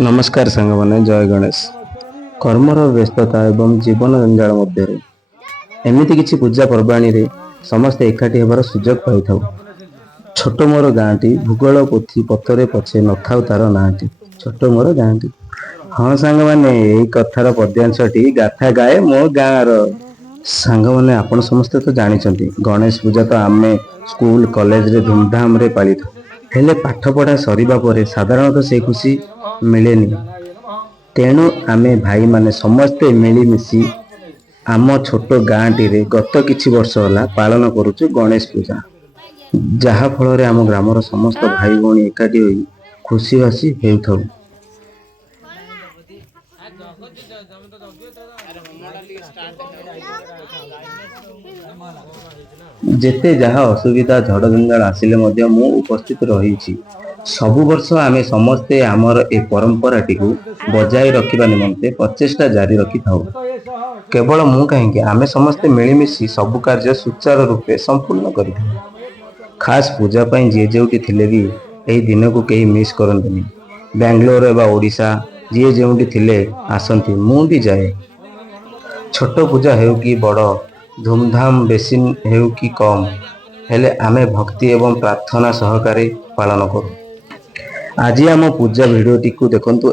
नमस्कार सांग माने जय गणेश। कर्मर व्यस्तता एवं जीवन जंजाल मध्य एमती किसी पूजा पर्वाणी रे समस्ते एकाठी होबार सुजोग पाई था। छोट मोर गाँटी भूगोल पोथी पथरे पछे न था तार नाटी छोट मोर गाँटी। हाँ सांग माने यही कथार पद्यांशटी गाथा गाए मो गाँर सांग माने आपण समस्ते तो जानी गणेश पूजा तो आमे स्कूल कॉलेज रे धूमधाम रे पाली था। हेले पाठ पढ़ा सरिबा परे साधारणतः से खुशी मिलेनी। तेणु आमे भाई माने समस्ते मिलीमिशि आम छोट गाँटी रे गत किछि वर्ष होला पालन करुचु गणेश पूजा। जहा फल आम ग्रामर समस्त भाई भौणी एकाठी होई खुशी बासी हेउथौ। जेते जहा असुविधा झड़ जंजाल आसिले मध्य मु उपस्थित रही। सबु वर्ष आमे समस्ते आमर ए परंपराटी को बजाय रखिबा निमंते प्रचेष्टा जारी रखि थाउ। केवल मु कहीं आमे समस्ते मिलीमिशि सबु कार्य सुचारू रूपे संपूर्ण करि खास पूजा पाई जे जोटी थिले भी एही दिन को कहीं मिस करंतनी। बेंगलोर एवं ओडिशा जी जोटी थिले आसंती मु भी जाए। छोट पूजा हेउ कि बड़ धूमधाम बेसी हेउ कि कम हेले आमे भक्ति एवं प्रार्थना सहकारे पालन करू। आज आम पूजा भिडियोटी को देखंतु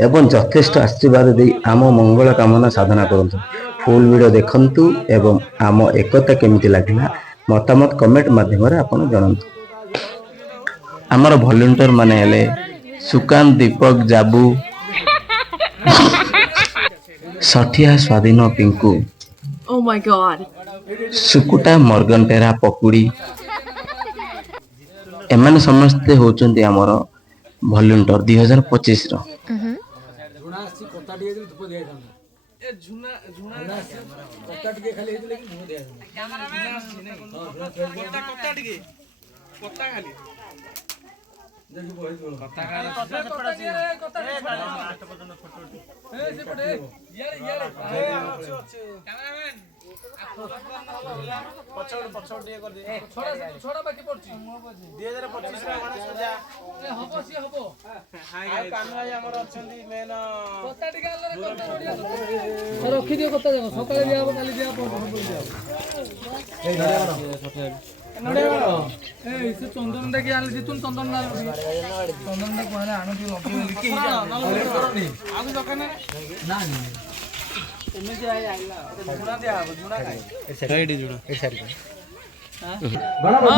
एवं यथेष्ट आशीर्वाद दे आम मंगल कामना साधना करंतु। फुल वीडियो देखंतु एवं आम एकता केमिति लागिला मतामत कमेंट माध्यम रे आपण जणांतु। आमर वॉलंटियर माने हेले सुकांत दीपक जाबू सठिया स्वाधीन पिंकू Oh my god. सुकुटा मर्गन टेरा पकुड़ी एमाने समस्ते होचंती आमर वॉलंटियर 2025 रो। रखिदियो कता जाको सकाळे दिया हो काली दिया ए से चंदन देखि आले जितुन चंदन ना चंदन ना कहले आनो कि लगे के आगु दकान ना एमे जे आइला जुना दिया हो जुना खाई साइड जुना ए साइड बड़ा बड़ा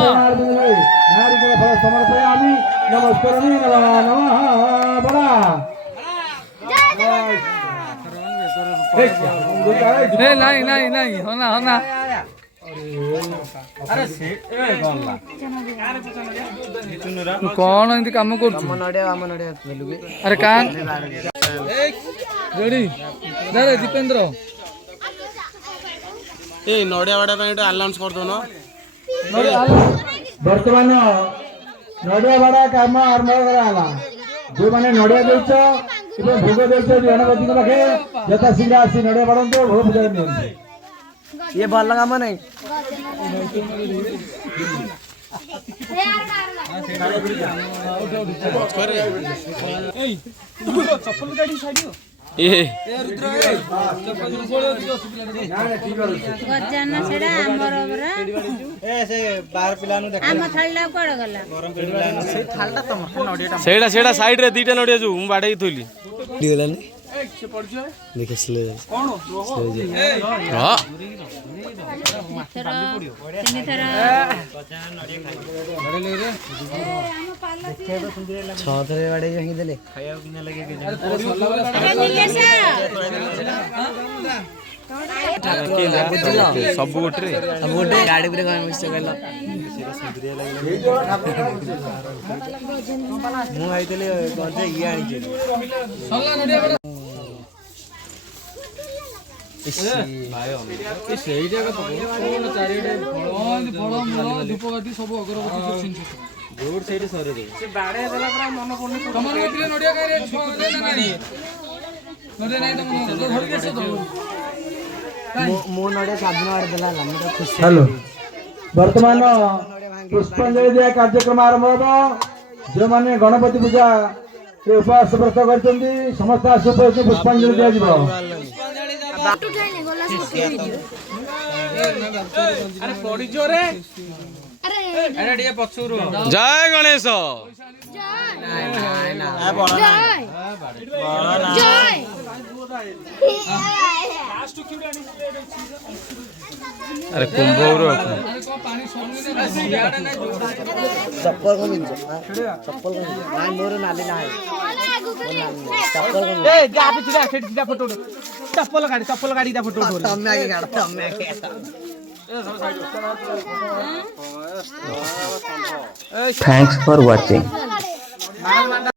नारी के फल समर्पयामि नमस्कारमि नमः बड़ा ए नहीं नहीं नहीं होना होना अरे से ए गल्ला कौन एंती काम कर हम नडिया अरे कान रेडी रे दीपेंद्र ए नडिया वाडा पे अनाउंस कर दो न वर्तमान नडिया वाडा काम आरंभ कराला जो माने नडिया देछ एवं भोग देछ गणपति को रखे यथा शीघ्र आसी नडिया बाड़ंतो भोग पूजा नियंते ये भल काम नहीं चप्पल गाड़ी साइड ए रुद्र ए चप्पल गजाना सेडा हमर बरा ए से 12 पिला नु देख हम थाळला कोड गला गरम पिला नु से थालटा तमर नडियाटा सेडा सेडा साइड रे दीटा नडिया जो मु बाडे थोइली दिगलानी ए से पड़ जाए देख स्ले कौन हां तिनी थरा छ थरे बाडे जही देले खाया किना लगे के अरे नीलेशा सब गोटे गाड़ी पे गए मिस गलो मु आइतले गजे ई आनी जे सल्ला नडिया ସେଇଟା ଚାରିଆଡେ ଫଳ ମୂଳ ଧୂପକାଠି ସବୁ ଅଗରବତୀ ଛିଞ୍ଚୁ ରୋड ସାଇड ସରେ ରେ ସେ ବାଡେ ଦେଲା ପୁରା ମନ ପଡୁନି ତମର ନଥିଲେ ନଡ଼ିଆ କାଇରେ ନାହିଁ ନଡ଼ିଆ ନାହିଁ ତମ ଧରିକି ଆସ ମୋ ନଡ଼ିଆ ସାଧନ ଆଡେ ଦେଲା ମୁଁ ତ ଖୁସି हेलो वर्तमान पुष्पांजलि दिया कार्यक्रम आरंभ हो जो माने गणपति पूजा उपवास व्रत करछन्ती समस्त आसुपस्थ पुष्पांजलि दिया जिवो अरे पड़ी जोरे अरे ये पछुरो जय गणेश अरे कुंभ पानी समुद्र याड ना चप्पल को मिल चप्पल को नाइ मोर नाली ना चप्पल ए जा पे चिड़ा खेड चिड़ा फोटो चप्पल गाड़ी दा फोटो उठो तम्मे आगे गाड़ तम्मे आगे थैंक्स फॉर वॉचिंग।